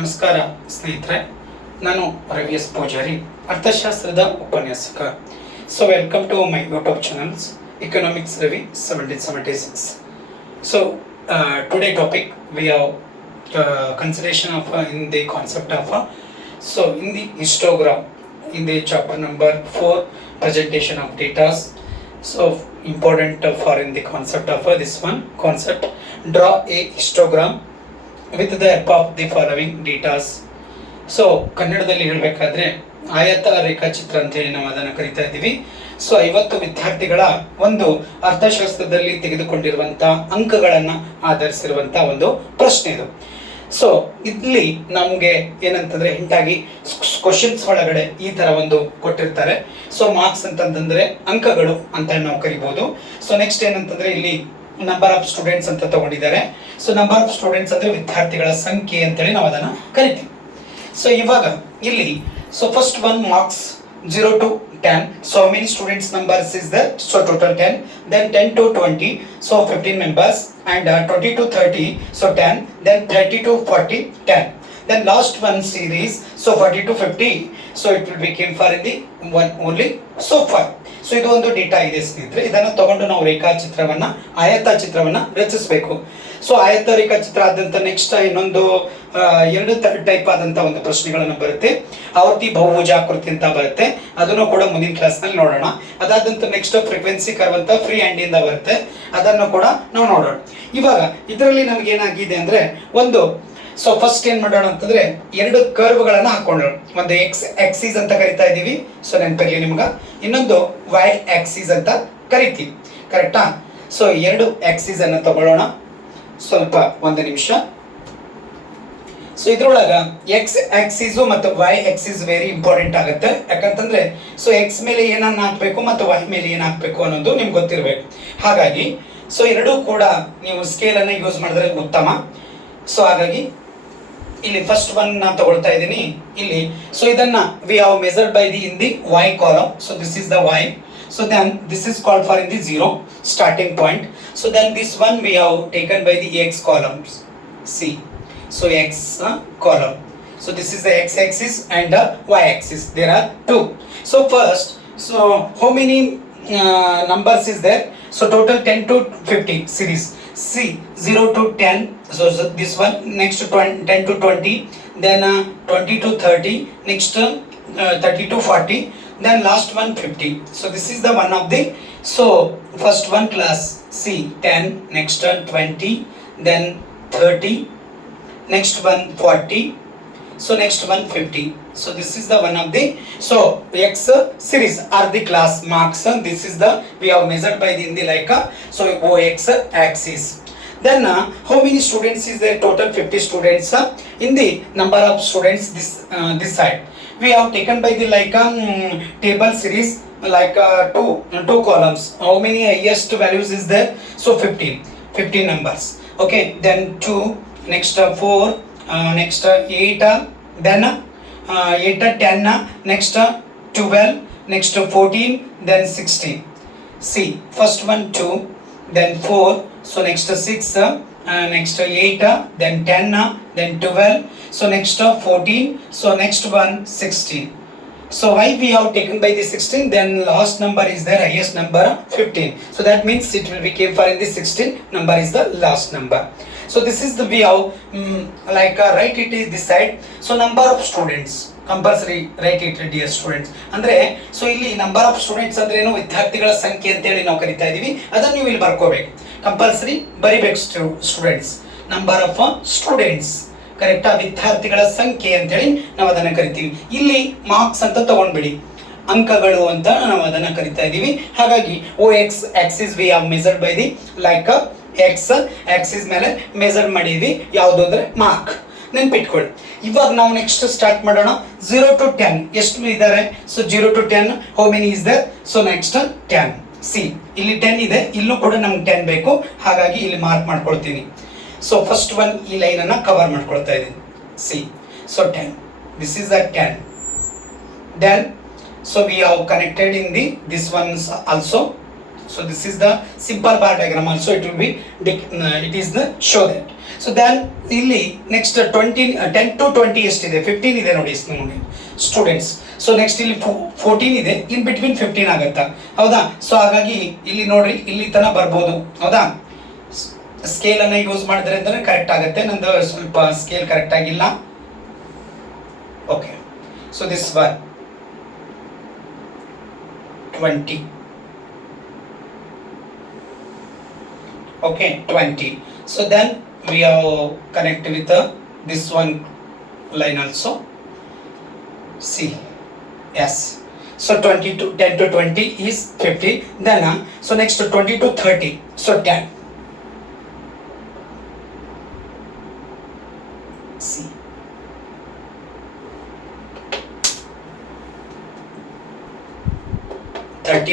ನಮಸ್ಕಾರ ಸ್ನೇಹಿತರೆ, ನಾನು ರವಿ ಎಸ್ ಪೂಜಾರಿ, ಅರ್ಥಶಾಸ್ತ್ರದ ಉಪನ್ಯಾಸಕ. So welcome to my YouTube channels economics Ravi 1776. So today topic we have consideration of in the concept of so in the histogram in the chapter number 4 presentation of data. So important for in the concept of this one concept, draw a histogram with the help of the following datas. So ಕನ್ನಡದಲ್ಲಿ ಹೇಳಬೇಕಾದ್ರೆ ಆಯತ ರೇಖಾಚಿತ್ರ ಅಂತ ಹೇಳಿ ನಾವು ಅದನ್ನು ಕರಿತಾ ಇದ್ದೀವಿ. ಸೊ 50 ವಿದ್ಯಾರ್ಥಿಗಳ ಒಂದು ಅರ್ಥಶಾಸ್ತ್ರದಲ್ಲಿ ತೆಗೆದುಕೊಂಡಿರುವಂತಹ ಅಂಕಗಳನ್ನ ಆಧರಿಸಿರುವಂತಹ ಒಂದು ಪ್ರಶ್ನೆ ಇದು. ಸೊ ಇಲ್ಲಿ ನಮಗೆ ಏನಂತಂದ್ರೆ ಹಿಂಟಾಗಿ ಕ್ವಶನ್ಸ್ ಒಳಗಡೆ ಈ ತರ ಒಂದು ಕೊಟ್ಟಿರ್ತಾರೆ. ಸೊ ಮಾರ್ಕ್ಸ್ ಅಂತಂದ್ರೆ ಅಂಕಗಳು ಅಂತ ನಾವು ಕರಿಬಹುದು. ಸೊ ನೆಕ್ಸ್ಟ್ ಏನಂತಂದ್ರೆ ಇಲ್ಲಿ ನಂಬರ್ ಆಫ್ ಸ್ಟೂಡೆಂಟ್ಸ್ ಅಂತ ತಗೊಂಡಿದ್ದಾರೆ. ಸೊ ನಂಬರ್ ಆಫ್ ಸ್ಟೂಡೆಂಟ್ಸ್ ಅಂದ್ರೆ ವಿದ್ಯಾರ್ಥಿಗಳ ಸಂಖ್ಯೆ ಅಂತೇಳಿ ನಾವು ಅದನ್ನ ಕರಿತೀವಿ. ಸೊ ಇವಾಗ ಇಲ್ಲಿ so first one marks 0 to 10. So how many students numbers is there? So total 10. Then 10 to 20, so 15 members. And 20 to 30, so 10. Then 30 to 40, 10. Then last one series, so 40 to 50, so it will become for the one only, so 5. ಸೊ ಇದು ಒಂದು ಡೇಟಾ ಇದೆ ಸ್ನೇಹಿತರೆ. ಇದನ್ನು ತಗೊಂಡು ನಾವು ರೇಖಾಚಿತ್ರವನ್ನ ಆಯತ ಚಿತ್ರವನ್ನ ರಚಿಸಬೇಕು. ಸೊ ಆಯತ ರೇಖಾಚಿತ್ರ ಆದಂತ ನೆಕ್ಸ್ಟ್ ಇನ್ನೊಂದು ಎರಡು ಟೈಪ್ ಆದಂತ ಒಂದು ಪ್ರಶ್ನೆಗಳನ್ನು ಬರುತ್ತೆ. ಆವರ್ತಿ ಬಹುಭುಜಾಕೃತಿ ಅಂತ ಬರುತ್ತೆ, ಅದನ್ನು ಕೂಡ ಮುಂದಿನ ಕ್ಲಾಸ್ ನಲ್ಲಿ ನೋಡೋಣ. ಅದಾದಂತ ನೆಕ್ಸ್ಟ್ ಫ್ರೀಕ್ವೆನ್ಸಿ ಕರ್ವ್ ಅಂತ ಫ್ರೀ ಹ್ಯಾಂಡ್ ಇಂದ ಬರುತ್ತೆ, ಅದನ್ನು ಕೂಡ ನಾವು ನೋಡೋಣ. ಇವಾಗ ಇದರಲ್ಲಿ ನಮ್ಗೆ ಏನಾಗಿದೆ ಅಂದ್ರೆ ಒಂದು ಸೊ ಫಸ್ಟ್ ಏನ್ ಮಾಡೋಣ ಅಂತಂದ್ರೆ ಎರಡು ಕರ್ವ್ ಗಳನ್ನ ಹಾಕೊಂಡ್ರು. ಒಂದು ಎಕ್ಸ್ ಆಕ್ಸಿಸ್ ಅಂತ ಕರಿತಾ ಇದೀವಿ, ಸೊ ನೆನಪಿರ್ಲಿ ನಿಮ್ಗ. ಇನ್ನೊಂದು ವೈ ಆಕ್ಸಿಸ್ ಅಂತ ಕರಿತೀವಿ, ಕರೆಕ್ಟಾ? ಸೊ ಎರಡು ಆಕ್ಸಿಸ್ ಅನ್ನ ತಗೊಳ್ಳೋಣ. ಸ್ವಲ್ಪ ಒಂದು ನಿಮಿಷ. ಸೊ ಇದ್ರೊಳಗ ಎಕ್ಸ್ ಆಕ್ಸಿಸ್ ಮತ್ತು ವೈ ಆಕ್ಸಿಸ್ ವೆರಿ ಇಂಪಾರ್ಟೆಂಟ್ ಆಗುತ್ತೆ. ಯಾಕಂತಂದ್ರೆ ಸೊ ಎಕ್ಸ್ ಮೇಲೆ ಏನನ್ನ ಹಾಕ್ಬೇಕು ಮತ್ತು ವೈ ಮೇಲೆ ಏನ್ ಹಾಕ್ಬೇಕು ಅನ್ನೋದು ನಿಮ್ಗೆ ಗೊತ್ತಿರಬೇಕು. ಹಾಗಾಗಿ ಸೊ ಎರಡೂ ಕೂಡ ನೀವು ಸ್ಕೇಲ್ ಅನ್ನ ಯೂಸ್ ಮಾಡಿದ್ರೆ ಉತ್ತಮ. ಸೊ ಹಾಗಾಗಿ ಇಲ್ಲಿ ಫಸ್ಟ್ ಒನ್ ನಾನು ತಗೊಳ್ತಾ ಇದ್ದೀನಿ ಇಲ್ಲಿ. ಸೊ ಇದನ್ನ we have measured by the in the Y column. So this is the Y. So then this is called for in the 0 starting point. So then this one we have taken by the x columns. See, so x column. So this is the x axis and the y axis. There are two. So first, so how many numbers is there? So total 10 to 50 series. See, 0 to 10. So this one. Next 10 to 20. Then 20 to 30. Next 30 to 40. Then last one 50. So this is the one of the so first one class. See 10, next one 20, then 30, next one 40, so next one 50. So this is the one of the so x series are the class marks. This is the we have measured by the in the like so x axis. Then how many students is there? Total 50 students. In the number of students this side we have taken by the like table series like two columns. How many highest values is there? So 15 numbers. Okay, then 2, next 4, next 8, then 8 10, next 12, next 14, then 16. See, first one 2, then 4, so next 6, next 8, then 10, then 12, so next 14, so next one 16. So why we have taken by the 16? Then last number is the highest number 15. So that means it will become for in the 16 number is the last number. So this is the we have like write it is this side. So number of students compulsory right it dear students ಅಂದ್ರೆ ಸೊ ಇಲ್ಲಿ number of students ಅಂದ್ರೆ ಏನು ವಿದ್ಯಾರ್ಥಿಗಳ ಸಂಖ್ಯೆ ಅಂತ ಹೇಳಿ ನಾವು ಕರಿತಾ ಇದೀವಿ. ಅದನ್ನು ನೀವು ಇಲ್ಲಿ ಬರ್ಕೋಬೇಕು, ಕಂಪಲ್ಸರಿ ಬರಿಬೇಕು. ಸ್ಟೂಡೆಂಟ್ಸ್ ನಂಬರ್ ಆಫ್ ಸ್ಟೂಡೆಂಟ್ಸ್ ಕರೆಕ್ಟಾ, ವಿದ್ಯಾರ್ಥಿಗಳ ಸಂಖ್ಯೆ ಅಂತ ಹೇಳಿ ನಾವು ಅದನ್ನ ಕರಿತೀವಿ. ಇಲ್ಲಿ ಮಾರ್ಕ್ಸ್ ಅಂತ ತಗೊಂಡ್ಬಿಡಿ, ಅಂಕಗಳು ಅಂತ ನಾವು ಅದನ್ನ ಕರಿತಾ ಇದೀವಿ. ಹಾಗಾಗಿ O X axis we have measured by the like X axis ಮೇಲೆ ಮೆಜರ್ ಮಾಡಿದ್ವಿ. ಯಾವುದು ಅಂದ್ರೆ ಮಾರ್ಕ್, ನೆನ್ಪಿಟ್ಕೊಳ್ಳಿ. ಇವಾಗ ನಾವು ನೆಕ್ಸ್ಟ್ ಸ್ಟಾರ್ಟ್ ಮಾಡೋಣ. 0 to 10 ಎಷ್ಟು ಇದ್ದಾರೆ? So 0 to 10 how many is there? So next 10. See ಇಲ್ಲಿ 10 ಇದೆ, ಇಲ್ಲೂ ಕೂಡ ನಮ್ಗೆ 10 ಬೇಕು, ಹಾಗಾಗಿ ಇಲ್ಲಿ ಮಾರ್ಕ್ ಮಾಡ್ಕೊಳ್ತೀನಿ. ಸೊ ಫಸ್ಟ್ ಒನ್ ಈ ಲೈನ್ ಅನ್ನ ಕವರ್ ಮಾಡ್ಕೊಳ್ತಾ ಇದ್ದೀನಿ. See so 10, this is the 10. Then so we have connected in the this ones also. So this is the simple bar diagram also, it will be it is the show that. So then ಇಲ್ಲಿ next 10 to 20 ಎಷ್ಟಿದೆ, 15 ಇದೆ ನೋಡಿ students. So next ಇಲ್ಲಿ 14 ಇದೆ, in between 15 ಆಗುತ್ತಾ, ಹೌದಾ. ಸೊ ಹಾಗಾಗಿ ಇಲ್ಲಿ ನೋಡ್ರಿ, ಇಲ್ಲಿ ತನಕ ಬರ್ಬೋದು, ಹೌದಾ. ಸ್ಕೇಲ್ ಅನ್ನ ಯೂಸ್ ಮಾಡಿದ್ರೆ ಅಂದ್ರೆ ಕರೆಕ್ಟ್ ಆಗುತ್ತೆ. ನಂದು ಸ್ವಲ್ಪ ಸ್ಕೇಲ್ ಕರೆಕ್ಟ್ ಆಗಿಲ್ಲ. Okay, so this one 20. Okay, 20. So then we have connect with this one line also. See, yes. So 10 to 20 is 50. Then so next 20 to 30. So 10. See.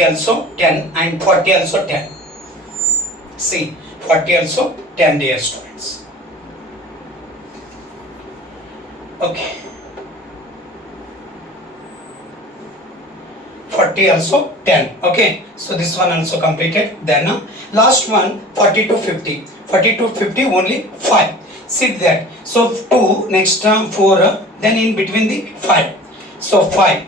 Also 10 and 40 also 10. See, 40 also 10 dear students. Okay, 40 also 10. Okay, so this one also completed. Then last one 40 to 50. 40 to 50 only 5. See that. So 2, next 4, then in between the 5. So 5.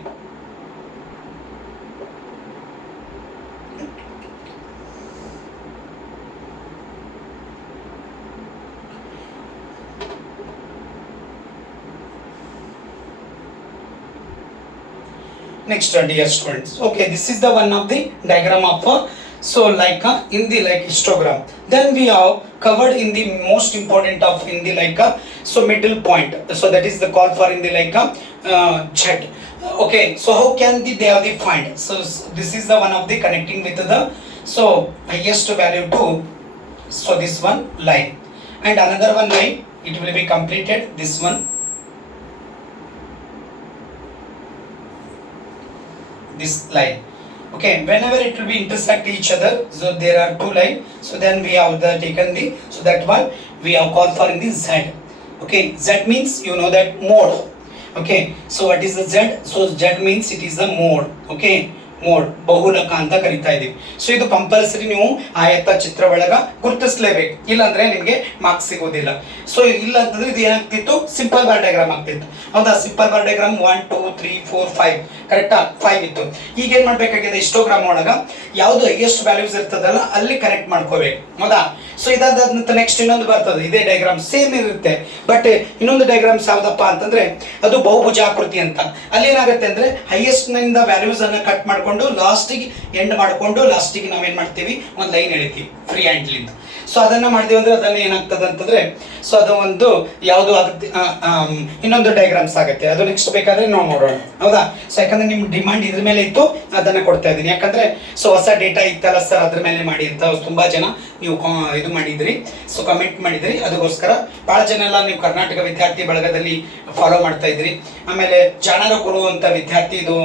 Next dear students, okay, this is the one of the diagram of so like in the like histogram. Then we have covered in the most important of in the like so middle point, so that is the call for in the like Z. Okay, so how can they have the find? So this is the one of the connecting with the so highest value to so this one line, and another one line it will be completed, this one, this line. Okay, whenever it will be intersect each other, so there are two lines, so then we have the taken the, so that one we have called for in the Z. Okay, Z means you know that mode. Okay, so what is the Z? So Z means it is the mode. Okay, mode, ಬಹುಲಕ ಅಂತ ಕರಿತಾ ಇದೀವಿ. ಸೊ ಇದು ಕಂಪಲ್ಸರಿ ನೀವು ಆಯತ ಚಿತ್ರ ಒಳಗ ಗುರುತಿಸಲೇಬೇಕು, ಇಲ್ಲಾಂದ್ರೆ ನಿಮಗೆ ಮಾರ್ಕ್ಸ್ ಸಿಗೋದಿಲ್ಲ. ಸೊ ಇಲ್ಲ ಅಂತಂದ್ರೆ ಇದು ಏನಾಗ್ತಿತ್ತು, ಸಿಂಪಲ್ ಬಾರ್ ಡಯಾಗ್ರಾಮ್ ಆಗ್ತಿತ್ತು, ಹೌದಾ. ಸಿಂಪಲ್ ಬಾರ್ ಡಯಾಗ್ರಾಮ್ 1 2 3 4 5 ಕರೆಕ್ಟಾ, 5 ಇತ್ತು. ಈಗ ಏನ್ ಮಾಡ್ಬೇಕಾಗಿದೆ, ಹಿಸ್ಟೋಗ್ರಾಮ್ ಒಳಗ ಯಾವ್ದು ಹೈಯೆಸ್ಟ್ ವ್ಯಾಲ್ಯೂಸ್ ಇರ್ತದಲ್ಲ ಅಲ್ಲಿ ಕನೆಕ್ಟ್ ಮಾಡ್ಕೋಬೇಕು, ಹೌದಾ. ಸೊ ಇದಾದ ನಂತರ ನೆಕ್ಸ್ಟ್ ಇನ್ನೊಂದು ಬರ್ತದೆ, ಇದೇ ಡಯಾಗ್ರಾಮ್ ಸೇಮ್ ಇರುತ್ತೆ, ಬಟ್ ಇನ್ನೊಂದು ಡಯಾಗ್ರಾಮ್ಸ್ ಯಾವ್ದಪ್ಪ ಅಂತಂದ್ರೆ ಅದು ಬಹುಭುಜಾಕೃತಿ ಅಂತ. ಅಲ್ಲಿ ಏನಾಗುತ್ತೆ ಅಂದ್ರೆ ಹೈಯೆಸ್ಟ್ ನಿಂದ ವ್ಯಾಲ್ಯೂಸ್ ಅನ್ನ ಕಟ್ ಮಾಡ್ಕೊಂಡು ಲಾಸ್ಟಿಗೆ ಎಂಡ್ ಮಾಡ್ಕೊಂಡು ಲಾಸ್ಟಿಗೆ ನಾವೇನ್ ಮಾಡ್ತೀವಿ, ಒಂದು ಲೈನ್ ಎಳಿತೀವಿ ಫ್ರೀ ಹ್ಯಾಂಡ್ಲಿಂದ. ಸೊ ಅದನ್ನ ಮಾಡಿದೀವಿ ಅಂದ್ರೆ ಅದನ್ನ ಏನಾಗ್ತದೆ ಅಂತಂದ್ರೆ ಸೊ ಅದು ಒಂದು ಯಾವುದು ಆಗುತ್ತೆ, ಇನ್ನೊಂದು ಡಯಾಗ್ರಾಮ್ಸ್ ಆಗುತ್ತೆ. ಅದು ನೆಕ್ಸ್ಟ್ ಬೇಕಾದ್ರೆ ನಾವು ನೋಡೋಣ, ಹೌದಾ. ಸೊ ಯಾಕಂದ್ರೆ ನಿಮ್ ಡಿಮಾಂಡ್ ಇದ್ರ ಮೇಲೆ ಇತ್ತು, ಅದನ್ನ ಕೊಡ್ತಾ ಇದ್ದೀನಿ. ಯಾಕಂದ್ರೆ ಸೊ ಹೊಸ ಡೇಟಾ ಇತ್ತಲ್ಲ ಸರ್, ಅದ್ರ ಮೇಲೆ ಮಾಡಿ ಅಂತ ತುಂಬಾ ಜನ ನೀವು ಇದು ಮಾಡಿದ್ರಿ, ಸೊ ಕಮೆಂಟ್ ಮಾಡಿದ್ರಿ. ಅದಕ್ಕೋಸ್ಕರ ಬಹಳ ಜನ ಎಲ್ಲ ನೀವು ಕರ್ನಾಟಕ ವಿದ್ಯಾರ್ಥಿ ಬಳಗದಲ್ಲಿ ಫಾಲೋ ಮಾಡ್ತಾ ಇದ್ರಿ. ಆಮೇಲೆ ಜಾಣರ ಗುರು ಅಂತ ವಿದ್ಯಾರ್ಥಿ ಇದು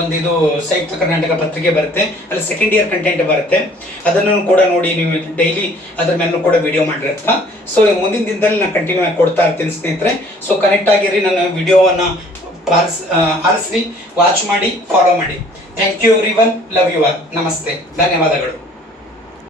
ಒಂದಿದು ಸಂಯುಕ್ತ ಕರ್ನಾಟಕ ಪತ್ರಿಕೆ ಬರುತ್ತೆ, ಅಲ್ಲಿ ಸೆಕೆಂಡ್ ಇಯರ್ ಕಂಟೆಂಟ್ ಬರುತ್ತೆ, ಅದನ್ನು ಕೂಡ ನೋಡಿ ನೀವು ಡೈಲಿ ಅದ್ರ ಮೇಲೂ ಕೂಡ ವಿಡಿಯೋ ಮಾಡಿರ್ತಾ. ಸೊ ಮುಂದಿನ ದಿನದಲ್ಲಿ ನಾನು ಕಂಟಿನ್ಯೂ ಆಗಿ ಕೊಡ್ತಾ ಇರ್ತೀನಿ ಸ್ನೇಹಿತರೆ. ಸೊ ಕನೆಕ್ಟ್ ಆಗಿರಿ, ನನ್ನ ವಿಡಿಯೋವನ್ನು ಆಲಿಸ್ರಿ, ವಾಚ್ ಮಾಡಿ, ಫಾಲೋ ಮಾಡಿ. Thank you everyone love, you all ಆಲ್, ನಮಸ್ತೆ, ಧನ್ಯವಾದಗಳು.